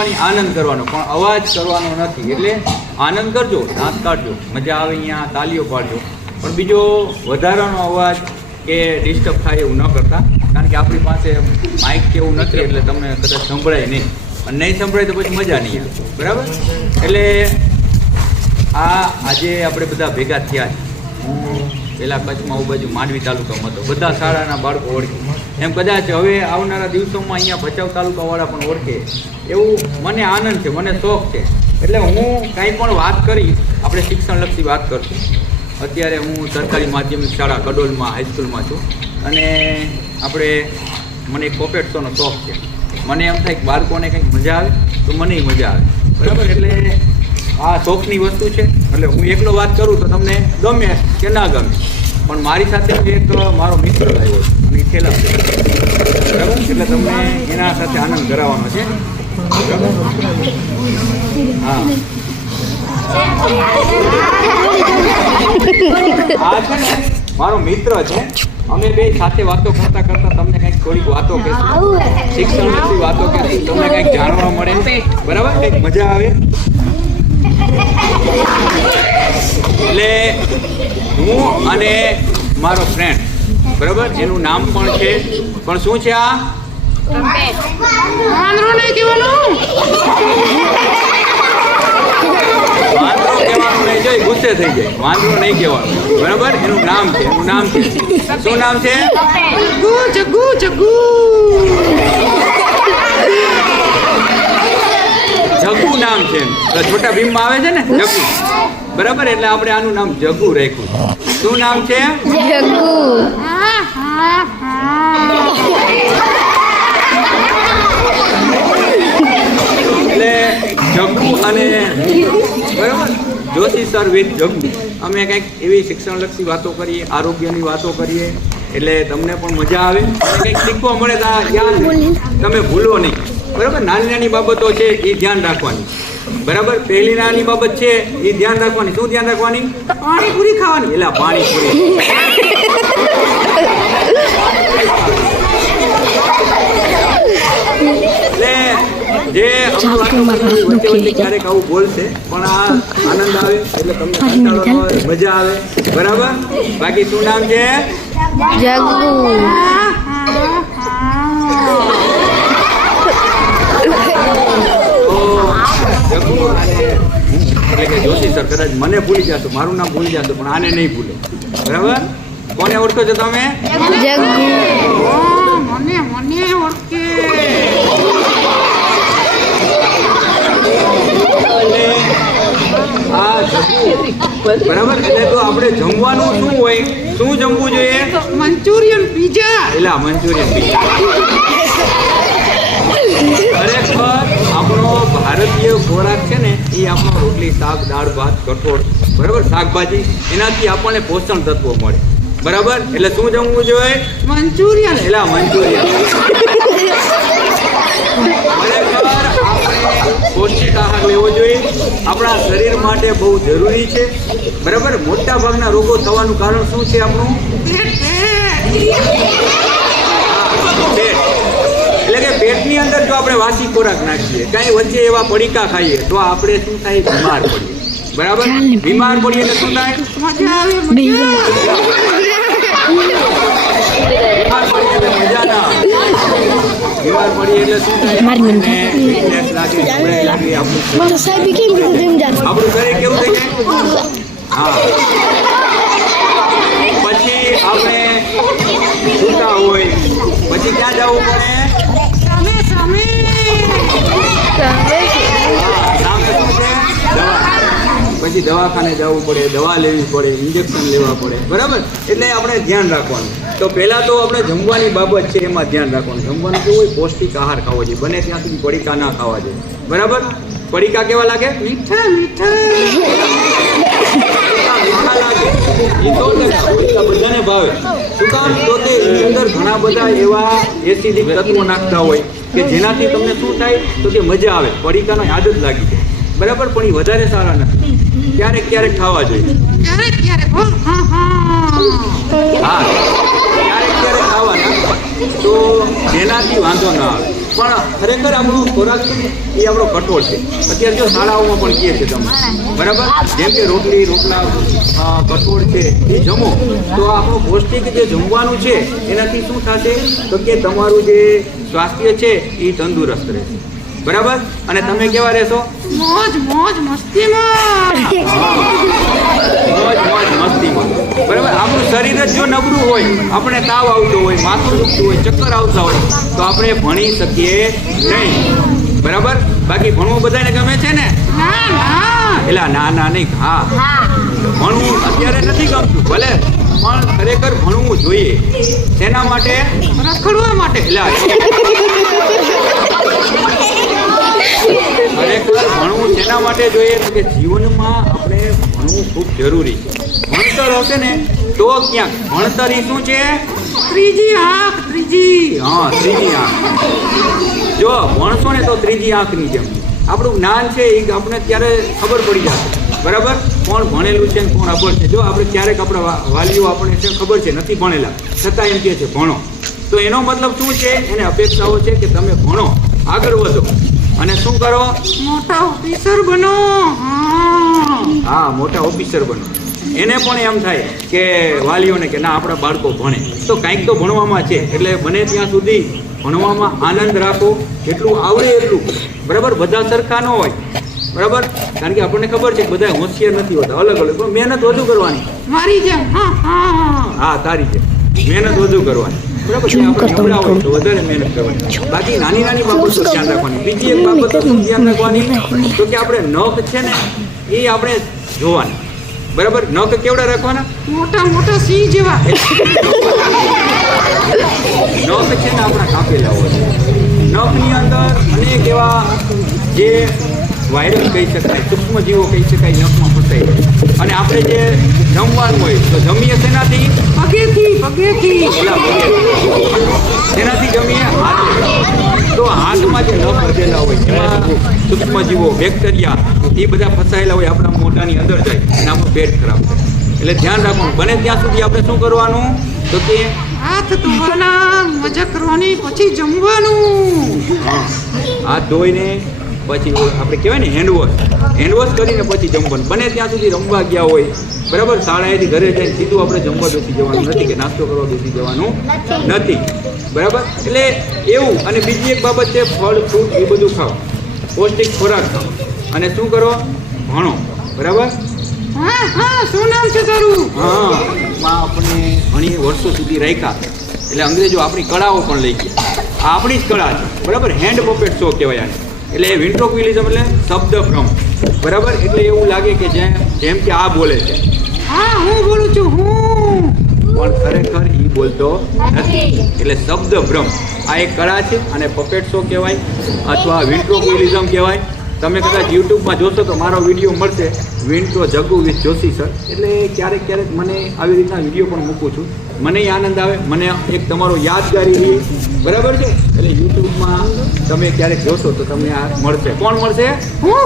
શીખવાની આનંદ કરવાનો, પણ અવાજ કરવાનો નથી. એટલે આનંદ કરજો, દાંત કાઢજો, મજા આવે અહીંયા તાલીઓ પાડજો, પણ બીજો વધારાનો અવાજ કે ડિસ્ટર્બ થાય એવું ન કરતા, કારણ કે આપણી પાસે માઇક કે એવું નથી એટલે તમને કદાચ સંભળાય નહીં, અને નહીં સંભળાય તો પછી મજા નહીં આવે. બરાબર? એટલે આજે આપણે બધા ભેગા થયા છે. હું પહેલાં કચ્છમાં બાજુ માંડવી તાલુકામાં હતો, બધા શાળાના બાળકો ઓળખે, એમ કદાચ હવે આવનારા દિવસોમાં અહીંયા ભચાઉ તાલુકાવાળા પણ ઓળખે એવું મને આનંદ છે, મને શોખ છે. એટલે હું કાંઈ પણ વાત કરી, આપણે શિક્ષણલક્ષી વાત કરશું. અત્યારે હું સરકારી માધ્યમિક શાળા કડોલમાં હાઈસ્કૂલમાં છું, અને મને એક પોપેટ શોનો શોખ છે. મને એમ થાય કે બાળકોને કંઈક મજા આવે તો મને મજા આવે. બરાબર? એટલે આ શોખની વસ્તુ છે. એટલે હું એકલો વાત કરું તો તમને ગમે કે ના ગમે, પણ મારી સાથે એક મારો મિત્ર આવ્યો અને એ ખેલા છે. બરાબર? એટલે તમને એના સાથે આનંદ કરાવવાનો છે. બરાબર? હા, આ છે ને મારો મિત્ર છે. અમે બે સાથે વાતો કરતા કરતા તમને કંઈક થોડીક વાતો કહીશું, શિક્ષણની વાતો કહીશું, તમને કંઈક જાણવા મળે. બરાબર? કંઈક મજા આવે. એટલે હું અને મારો ફ્રેન્ડ, બરાબર, એનું નામ પણ છે, પણ શું છે આ? વાંદરો કહેવાનું નહીં, જોઈ ગુસ્સે થઈ જાય. વાંદરો નહીં કહેવાનું, બરાબર? એનું નામ છે, શું નામ છે? જગ્ગુ. જગ્ગુ નામ છે. છોટા ભીમમાં આવે છે ને જગ્ગુ, બરાબર? એટલે આપણે આનું નામ જગ્ગુ રાખ્યું. શું નામ છે? જગ્ગુ. એટલે જગ્ગુ અને બરાબર જોશી સર વિથ જગ્ગુ, અમે કંઈક એવી શિક્ષણલક્ષી વાતો કરીએ, આરોગ્યની વાતો કરીએ, એટલે તમને પણ મજા આવે અને કંઈક શીખવા મળે. તમે ભૂલો નહીં. બરાબર? નાની નાની બાબતો છે એ ધ્યાન રાખવાની. બરાબર? પહેલી નાની બાબત છે એ ધ્યાન રાખવાની. શું ધ્યાન રાખવાની? પાણીપુરી ખાવાની. એટલે પાણીપુરી એટલે જે વચ્ચે ક્યારેક આવું બોલશે, પણ આ આનંદ આવે એટલે તમને કંટાળો આવે, મજા આવે. બરાબર? બાકી શું નામ છે? જગ્ગુ. એટલે કે જોશી સર કદાચ મને ભૂલી જશો, મારું નામ ભૂલી જશો, પણ આને નહીં ભૂલે. બરાબર? કોને ઓળખો છો તમે? જગ્ગુ. મને ઓળખે. આ જગ્ગુ. બરાબર? એટલે તો આપણે જમવાનું શું હોય, શું જમવું જોઈએ? Manchurian pizza. એટલે મંચુરિયન પીઝા ખરેખર આપણો ભારતીય ખોરાક છે ને, એ આપણો રોટલી, શાક, દાળ, ભાત, કઠોળ, બરાબર, શાકભાજી, એનાથી આપણને પોષણ તત્વો મળે. બરાબર? એટલે શું જમવું જોઈએ? મંચુરિયન. એટલે મંચુરિયન. ખરેખર આપણે પૌષ્ટિક આહાર લેવો જોઈએ, આપણા શરીર માટે બહુ જરૂરી છે. બરાબર? મોટા ભાગના રોગો થવાનું કારણ શું છે? આપણું પેટ. એટલે કે પેટની અંદર જો આપણે વાસી ખોરાક નાખીએ, કાંઈ વચ્ચે એવા પડીકા ખાઈએ, તો આપણે શું થાય? બીમાર પડીએ. બરાબર? બીમાર પડીએ એટલે શું થાય? બીમાર પડીએ એટલે મજા ના આવે. બીમાર પડીએ એટલે શું થાય? આપણું શરીર કેવું થઈ જાય? હા. પછી આપણે સૂતા હોય પછી ક્યાં જવું પડે? પછી દવાખાને જવું પડે, દવા લેવી પડે, ઇન્જેક્શન લેવા પડે. બરાબર? એટલે આપણે ધ્યાન રાખવાનું. તો પહેલાં તો આપણે જમવાની બાબત છે એમાં ધ્યાન રાખવાનું. જમવાનું કેવું હોય? પૌષ્ટિક આહાર ખાવો જોઈએ. બને ત્યાં સુધી પડીકા ના ખાવા જોઈએ. બરાબર? પડીકા કેવા લાગે? મીઠા લાગે. એ તો બધાને ભાવે. શું કામ? તો તે એની અંદર ઘણા બધા એવા એસિડિક તત્વો નાખતા હોય કે જેનાથી તમને શું થાય? તો કે મજા આવે, પડીકાનો આદત લાગી જાય. બરાબર? પણ એ વધારે સારા નથી. ક્યારેક ખાવા જોઈએ. હા, ક્યારેક ખાવાના, તો જેનાથી વાંધો ના આવે. પણ ખરેખર આપણો ખોરાક છે ને એ આપણો કઠોળ છે. અત્યારે જો શાળાઓમાં પણ કહે છે તમે, બરાબર, જેમ કે રોટલી રોટલા કઠોળ છે એ જમો તો આપણું પૌષ્ટિક જે જમવાનું છે એનાથી શું થશે તો કે તમારું જે સ્વાસ્થ્ય છે એ તંદુરસ્ત રહેશે, બરાબર. અને તમે કેવા રહેશો? મોજ મોજ મસ્તીમાં. મોજ મોજ મસ્તીમાં, બરાબર. આપણું શરીર જ જો નબળું હોય, આપણે તાવ આવતો હોય, માથું દુખતું હોય, ચક્કર આવતા હોય તો આપણે ભણી શકીએ નહીં, બરાબર. બાકી ભણવું બધાને ગમે છે ને? ના ના એટલે ના નહીં, હા ભણવું અત્યારે નથી ગમતું ભલે, પણ ખરેખર ભણવું જોઈએ. તેના માટે રખડવા માટે. એટલે ખરેખર ભણવું શેના માટે જોઈએ તો કે જીવનમાં આપણે ભણવું ખૂબ જરૂરી છે. ભણતર હશે ને તો ક્યાંક ભણતર એ શું છે? ત્રીજી આંખ. ત્રીજી આંખ. જો ભણશો ને તો ત્રીજી આંખની જેમ આપણું જ્ઞાન છે એ આપણે ત્યારે ખબર પડી જશે, બરાબર. કોણ ભણેલું છે ને કોણ અભણ છે. જો આપણે ક્યારેક આપણા વાલીઓ આપણને છે ખબર છે નથી ભણેલા છતાં એમ કહે છે ભણો, તો એનો મતલબ શું છે? એને અપેક્ષાઓ છે કે તમે ભણો, આગળ વધો અને શું કરો? મોટા ઓફિસર બનો. હા, મોટા ઓફિસર બનો. એને પણ એમ થાય કે વાલીઓને કે ના આપણા બાળકો ભણે તો કાંઈક તો ભણવામાં છે, એટલે બને ત્યાં સુધી ભણવામાં આનંદ રાખો, જેટલું આવડે એટલું, બરાબર. બધા સરખા ન હોય, બરાબર, કારણ કે આપણને ખબર છે કે બધા હોશિયાર નથી હોતા, અલગ અલગ, પણ મહેનત વધુ કરવાની. મારી જેમ. હા, તારી જેમ મહેનત વધુ કરવાની, બરાબર. આપણે નબળા હોય તો વધારે મહેનત કરવાની. બાકી નાની નાની બાબતો ધ્યાન રાખવાની. બીજી એક બાબત શું ધ્યાન રાખવાની તો કે આપણે નખ છે ને એ આપણે જોવાના, બરાબર. નખ કેવડા રાખવાના? મોટા મોટા સિંહ જેવા. નખ છે ને આપણા કાપેલા હોય. નખની અંદર અનેક એવા જે વાયરસ કહી શકાય, સૂક્ષ્મ જીવો કહી શકાય, નખમાં ફસાઈ જાય. અને આપણે જે જમવાનું હોય તો જમીએ તેનાથી પગેથી. તેનાથી જમીએ હાથે. તો હાથમાં જે નખ વધેલા હોય એમાં સૂક્ષ્મ જીવો, બેક્ટેરિયા એ બધા ફસાયેલા હોય, આપણા મોઢાની અંદર જાય અને આપણું પેટ ખરાબ થાય. એટલે ધ્યાન રાખવાનું. બને ત્યાં સુધી આપણે શું કરવાનું તો કે હાથ ધોવાના, મજા કરવાની, પછી જમવાનું. હાથ ધોઈને પછી આપણે કહેવાય ને હેન્ડવોશ કરીને પછી જમવાનું. બને ત્યાં સુધી રમવા ગયા હોય, બરાબર, શાળાએથી ઘરે જઈને સીધું આપણે જમવા બેસી જવાનું નથી કે નાસ્તો કરવા બેસી જવાનું નથી, બરાબર. એટલે એવું. અને બીજી એક બાબત છે ફળ ફ્રૂટ એ બધું ખાઓ, પૌષ્ટિક ખોરાક ખાઓ અને શું કરો? ભણો, બરાબર. શું નામ છે તારું? આપણે ઘણી વર્ષો સુધી રાખ્યા એટલે અંગ્રેજો આપણી કળાઓ પણ લઈ ગયા. આ આપણી જ કળા છે, બરાબર. હેન્ડ પપેટ શો કહેવાય આને. એટલે વિન્ટ્રોક્વિલિઝમ એટલે શબ્દ ભ્રમ, બરાબર. એટલે એવું લાગે કે જેમ કે આ બોલે છે, હું બોલું છું, પણ ખરેખર એ બોલતો નથી. એટલે શબ્દ ભ્રમ આ એક કળા છે અને પપેટ શો કહેવાય અથવા વિન્ટ્રોક્વિલિઝમ કહેવાય. તમે કદાચ યુટ્યુબમાં જોશો તો મારો વિડીયો મળશે, વિન્ટ્રો જગુ વિથ જોશી સર. એટલે ક્યારેક મને આવી રીતના વિડીયો પણ મૂકું છું, મને આનંદ આવે, મને એક તમારો યાદગારી રહી, બરાબર છે. એટલે યુટ્યુબમાં તમે ક્યારેક જોશો તો તમને આ મળશે. કોણ મળશે? હું